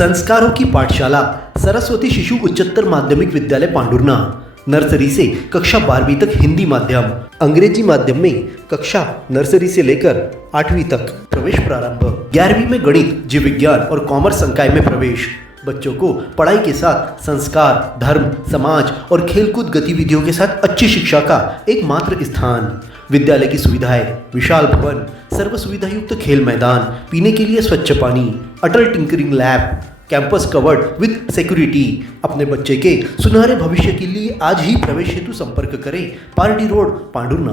संस्कारों की पाठशाला सरस्वती शिशु उच्चतर माध्यमिक विद्यालय पांडुर्ना। नर्सरी से कक्षा 12वीं तक हिंदी माध्यम, अंग्रेजी माध्यम में कक्षा नर्सरी से लेकर 8वीं तक प्रवेश प्रारंभ। 11वीं में गणित, जीव विज्ञान और कॉमर्स संकाय में प्रवेश। बच्चों को पढ़ाई के साथ संस्कार, धर्म, समाज और खेलकूद गतिविधियों के साथ अच्छी शिक्षा का एकमात्र स्थान। विद्यालय की सुविधाएं: विशाल भवन, सर्व सुविधा युक्त खेल मैदान, पीने के लिए स्वच्छ पानी, Atal tinkering lab, campus covered with security. अपने बच्चे के सुनहरे भविष्य के लिए आज ही प्रवेश हेतु संपर्क करें। Party road, Pandhurna.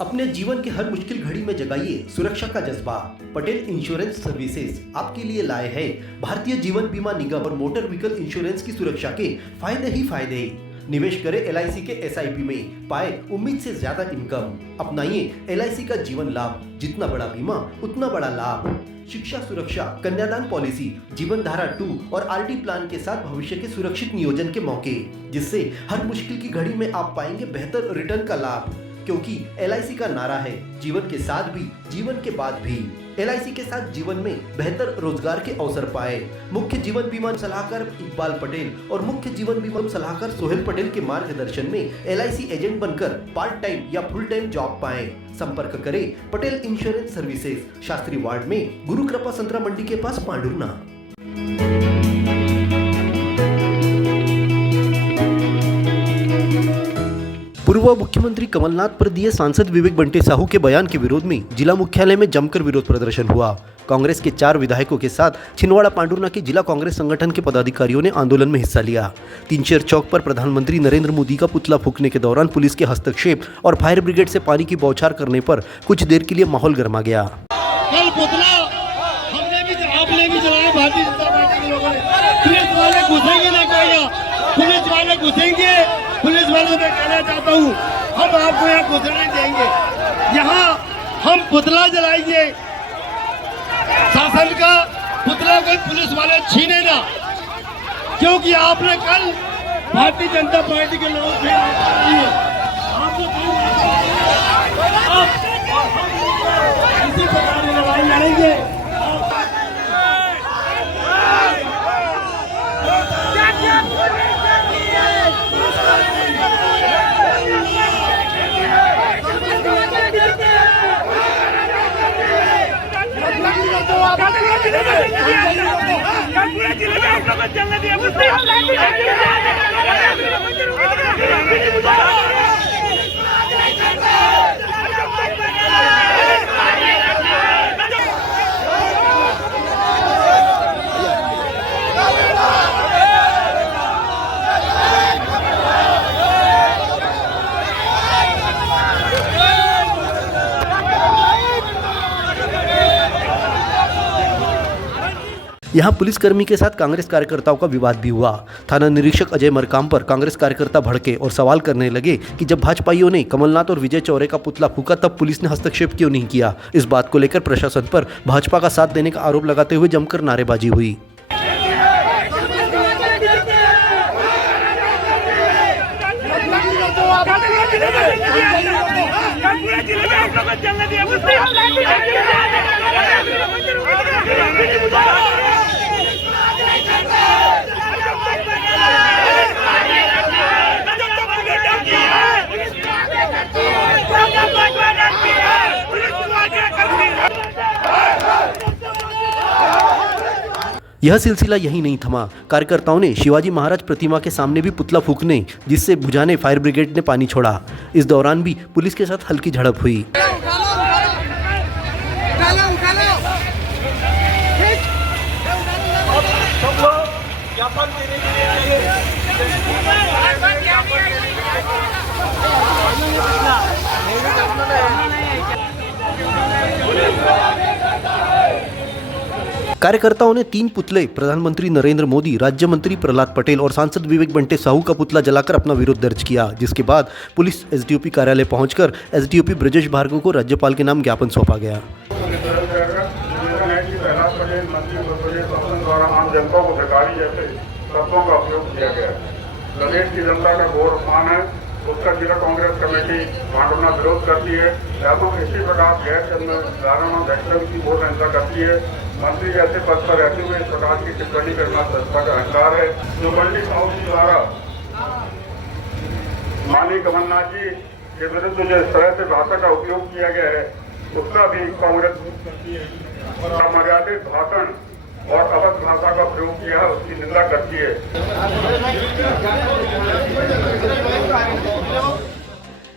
अपने जीवन के हर मुश्किल घड़ी में जगाइए सुरक्षा का जज्बा। पटेल इंश्योरेंस सर्विसेज आपके लिए लाए हैं भारतीय जीवन बीमा निगम और मोटर व्हीकल इंश्योरेंस की सुरक्षा के फायदे ही फायदे। निवेश करें LIC के SIP में, पाए उम्मीद से ज्यादा इनकम। अपनाइए LIC का जीवन लाभ, जितना बड़ा बीमा उतना बड़ा लाभ। शिक्षा सुरक्षा, कन्यादान पॉलिसी, जीवन धारा 2 और RD प्लान के साथ भविष्य के सुरक्षित नियोजन के मौके, जिससे हर मुश्किल की घड़ी में आप पाएंगे बेहतर रिटर्न का लाभ। क्योंकि LIC का नारा है जीवन के साथ भी, जीवन के बाद भी। LIC के साथ जीवन में बेहतर रोजगार के अवसर पाए। मुख्य जीवन बीमा सलाहकार इकबाल पटेल और मुख्य जीवन बीमा सलाहकार सोहेल पटेल के मार्गदर्शन में LIC एजेंट बनकर पार्ट टाइम या फुल टाइम जॉब पाएं। संपर्क करें Patel insurance services, Shastri ward में, गुरु कृपा संतरा मंडी के पास, पांडुर्ना। पूर्व मुख्यमंत्री कमलनाथ पर दिए सांसद विवेक बंटी साहू के बयान के विरोध में जिला मुख्यालय में जमकर विरोध प्रदर्शन हुआ। कांग्रेस के 4 विधायकों के साथ छिंदवाड़ा पांडुर्ना के जिला कांग्रेस संगठन के पदाधिकारियों ने आंदोलन में हिस्सा लिया। तीनशेर चौक पर प्रधानमंत्री नरेंद्र मोदी का पुतला फूंकने के दौरान पुलिस के हस्तक्षेप और फायर ब्रिगेड से पानी की बौछार करने पर कुछ देर के लिए माहौल गर्मा गया। कल पुतला आपने भी जलाया भारतीय जनता पार्टी के लोगों ने। पुलिस वाले घुसेंगे ना कोई, पुलिस वाले घुसेंगे। पुलिस वालों से कहना चाहता हूँ, हम आपको यहाँ घुसने नहीं देंगे। यहाँ हम पुतला जलाएंगे, शासन का पुतला कोई पुलिस वाले छीने ना, क्योंकि आपने कल भारतीय जनता पार्टी के लोगों से इसी प्रकार की लड़ाई लड़ेंगे। यहाँ पुलिसकर्मी के साथ कांग्रेस कार्यकर्ताओं का विवाद भी हुआ। थाना निरीक्षक अजय मरकाम पर कांग्रेस कार्यकर्ता भड़के और सवाल करने लगे कि जब भाजपाइयों ने कमलनाथ और विजय चौरे का पुतला फूंका तब पुलिस ने हस्तक्षेप क्यों नहीं किया। इस बात को लेकर प्रशासन पर भाजपा का साथ देने का आरोप लगाते हुए जमकर नारेबाजी हुई। यह सिलसिला यही नहीं थमा। कार्यकर्ताओं ने शिवाजी महाराज प्रतिमा के सामने भी पुतला फूंकने, जिससे बुझाने फायर ब्रिगेड ने पानी छोड़ा। इस दौरान भी पुलिस के साथ हल्की झड़प हुई। कार्यकर्ताओं ने 3 पुतले, प्रधानमंत्री नरेंद्र मोदी, राज्य मंत्री प्रहलाद पटेल और सांसद विवेक बंटी साहू का पुतला जलाकर अपना विरोध दर्ज किया, जिसके बाद पुलिस SDOP कार्यालय पहुंचकर SDOP ब्रजेश भार्गव को राज्यपाल के नाम ज्ञापन सौंपा गया। जनता को भिखारी जैसे शब्दों का उपयोग किया गया। प्रदेश की जनता का घोर अपमान है उसका जिला कांग्रेस कमेटी भांडोना विरोध करती है। एवं इसी प्रकार गैर जन्मदान व्यक्तियों की घोर निंदा करती है। मंत्री जैसे पद पर रहते हुए इस प्रकार की टिप्पणी करना संस्था का अहंकार है। जो बंटी साहू जी द्वारा माननीय कमलनाथ जी के विरुद्ध जो इस तरह से भाषा का उपयोग किया गया है, उसका भी कांग्रेस करती है और अमर्यादित भाषण और अवध भाषा का प्रयोग किया है, उसकी निंदा करती है।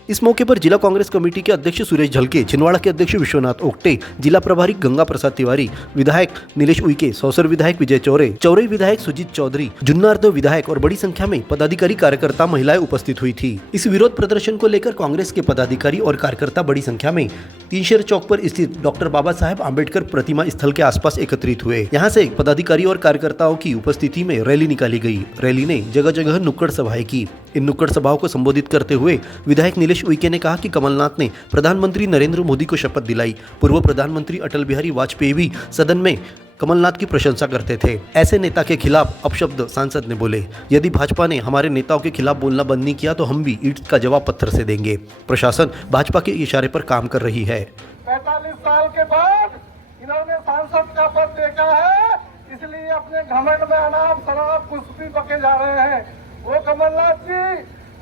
इस मौके पर जिला कांग्रेस कमेटी के अध्यक्ष सुरेश झलके, छिंदवाड़ा के अध्यक्ष विश्वनाथ ओक्टे, जिला प्रभारी गंगा प्रसाद तिवारी, विधायक नीलेश उइके, सौसर विधायक विजय चौरे, चौरई विधायक सुजीत चौधरी, जुन्नारदेव विधायक और बड़ी संख्या में पदाधिकारी, कार्यकर्ता, महिलाएं उपस्थित हुई थी। इस विरोध प्रदर्शन को लेकर कांग्रेस के पदाधिकारी और कार्यकर्ता बड़ी संख्या में तीनशेर चौक पर स्थित डॉक्टर बाबा साहेब आम्बेडकर प्रतिमा स्थल के आसपास एकत्रित हुए। यहाँ से पदाधिकारी और कार्यकर्ताओं की उपस्थिति में रैली निकाली गई। रैली ने जगह जगह नुक्कड़ सभाएं की। इन नुक्कड़ सभाओं को संबोधित करते हुए विधायक नीलेश उइके ने कहा कि कमलनाथ ने प्रधानमंत्री नरेंद्र मोदी को शपथ दिलाई। पूर्व प्रधानमंत्री अटल बिहारी वाजपेयी भी सदन में कमलनाथ की प्रशंसा करते थे। ऐसे नेता के खिलाफ अपशब्द सांसद ने बोले। यदि भाजपा ने हमारे नेताओं के खिलाफ बोलना बंद नहीं किया तो हम भी ईंट का जवाब पत्थर से देंगे। प्रशासन भाजपा के इशारे पर काम कर रही है। 45 साल के बाद इन्होंने सांसद का पद देखा है, इसलिए अपने घमंड में अनाप शराब कुश्ती पके जा रहे हैं। वो कमलनाथ जी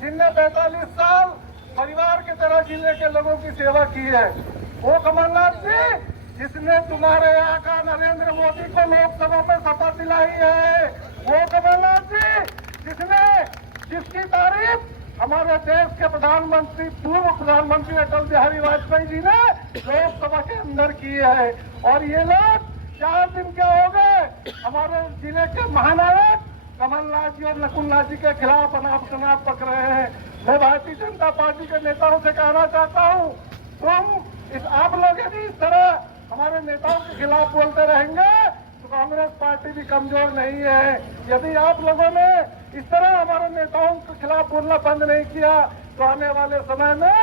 जिनने 45 साल परिवार की तरह जिले के लोगों की सेवा की है। वो कमलनाथ जी जिसने तुम्हारे आका नरेंद्र मोदी को लोकसभा में शपथ दिलाई है। वो कमलनाथ जी जिसकी तारीफ हमारे देश के प्रधानमंत्री, पूर्व प्रधानमंत्री अटल बिहारी वाजपेयी जी ने लोकसभा के अंदर की है। और ये लोग 4 दिन के हो गए हमारे जिले के महानायक कमलनाथ जी और नकुलनाथ जी के खिलाफ अनाप शनाप पक रहे हैं। मैं भारतीय जनता पार्टी के नेताओं से कहना चाहता हूँ, आप लोग यदि इस तरह हमारे नेताओं के खिलाफ बोलते रहेंगे तो कांग्रेस पार्टी भी कमजोर नहीं है। यदि आप लोगों ने इस तरह हमारे नेताओं के खिलाफ बोलना बंद नहीं किया तो आने वाले समय में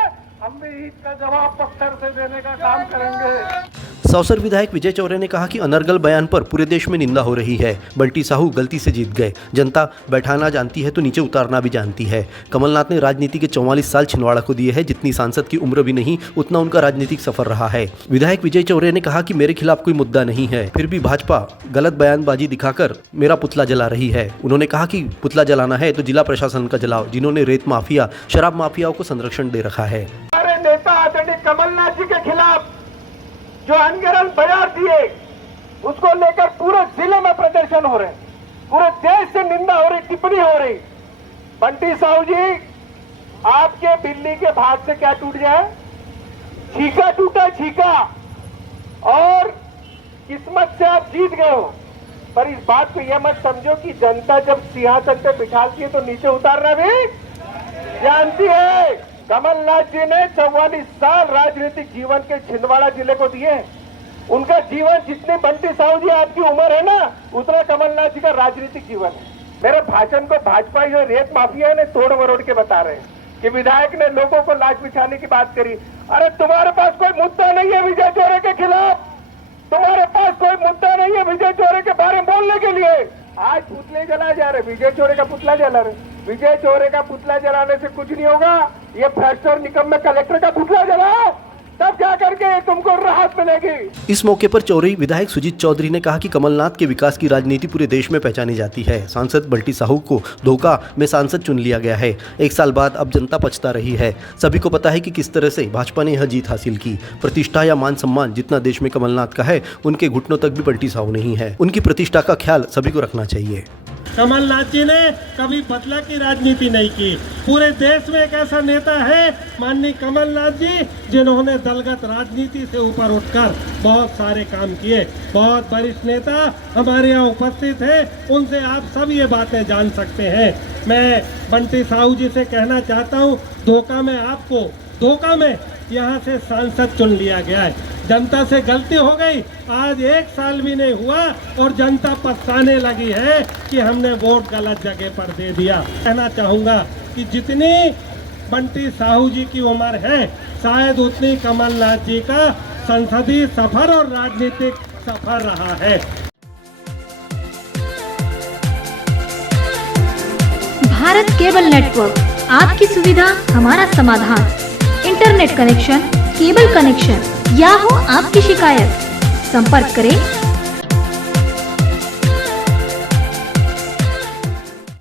हम भी ईंट का जवाब पत्थर से देने का काम करेंगे। सौसर विधायक विजय चौरे ने कहा कि अनर्गल बयान पर पूरे देश में निंदा हो रही है। बंटी साहू गलती से जीत गए। जनता बैठाना जानती है तो नीचे उतारना भी जानती है। कमलनाथ ने राजनीति के 44 साल छिंदवाड़ा को दिए हैं। जितनी सांसद की उम्र भी नहीं उतना उनका राजनीतिक सफर रहा है। विधायक विजय चौरे ने कहा कि मेरे खिलाफ कोई मुद्दा नहीं है, फिर भी भाजपा गलत बयानबाजी दिखाकर मेरा पुतला जला रही है। उन्होंने कहा कि पुतला जलाना है तो जिला प्रशासन का जलाओ, जिन्होंने रेत माफिया, शराब माफियाओं को संरक्षण दे रखा है। हमारे नेता आदरणीय कमलनाथ जी के खिलाफ जो अनगिनत बयान दिए उसको लेकर पूरे जिले में प्रदर्शन हो रहे, पूरे देश से निंदा हो रही, टिप्पणी हो रही। बंटी साहू जी, आपके बिल्ली के भाग से क्या टूट जाए? छीका टूटा, छीका। और किस्मत से आप जीत गए हो, पर इस बात को यह मत समझो कि जनता जब सिंहासन पे बिठाती है तो नीचे उतारना भी जानती है। कमलनाथ जी ने 44 साल राजनीतिक जीवन के छिंदवाड़ा जिले को दिए। उनका जीवन जितनी बंटी साहू जी आपकी उम्र है ना, उतना कमलनाथ जी का राजनीतिक जीवन है। मेरे भाषण को भाजपा जो रेत माफिया ने तोड़ मरोड़ के बता रहे हैं कि विधायक ने लोगों को लाश बिछाने की बात करी। अरे तुम्हारे पास कोई मुद्दा नहीं है विजय चौरे के खिलाफ, तुम्हारे पास कोई मुद्दा नहीं है विजय चौरे के बारे में बोलने के लिए। आज पुतले जलाए जा रहे, विजय चौरे का पुतला जला रहे। विजय चौरे का पुतला जलाने से कुछ नहीं होगा। ये भ्रष्ट और निकम्मे कलेक्टर का पुतला जलाओ, तब क्या करके तुमको राहत मिलेगी। इस मौके पर चौरई विधायक सुजीत चौधरी ने कहा कि कमलनाथ के विकास की राजनीति पूरे देश में पहचानी जाती है। सांसद बंटी साहू को धोखा में सांसद चुन लिया गया है। 1 साल बाद अब जनता पछता रही है। सभी को पता है कि किस तरह से भाजपा ने यह जीत हासिल की। प्रतिष्ठा या मान सम्मान जितना देश में कमलनाथ का है, उनके घुटनों तक भी बंटी साहू नहीं है। उनकी प्रतिष्ठा का ख्याल सभी को रखना चाहिए। कमलनाथ जी ने कभी बदला की राजनीति नहीं की। पूरे देश में एक ऐसा नेता है माननीय कमलनाथ जी, जिन्होंने दलगत राजनीति से ऊपर उठकर बहुत सारे काम किए। बहुत वरिष्ठ नेता हमारे यहाँ उपस्थित हैं, उनसे आप सब ये बातें जान सकते हैं। मैं बंटी साहू जी से कहना चाहता हूँ, धोखा में यहाँ से सांसद चुन लिया गया है। जनता से गलती हो गई, आज 1 साल भी नहीं हुआ और जनता पछताने लगी है कि हमने वोट गलत जगह पर दे दिया। कहना चाहूँगा कि जितनी बंटी साहू जी की उम्र है, शायद उतनी कमलनाथ जी का संसदीय सफर और राजनीतिक सफर रहा है। भारत केबल नेटवर्क आपकी सुविधा हमारा समाधान। इंटरनेट कनेक्शन, केबल कनेक्शन या हो आपकी शिकायत, संपर्क करें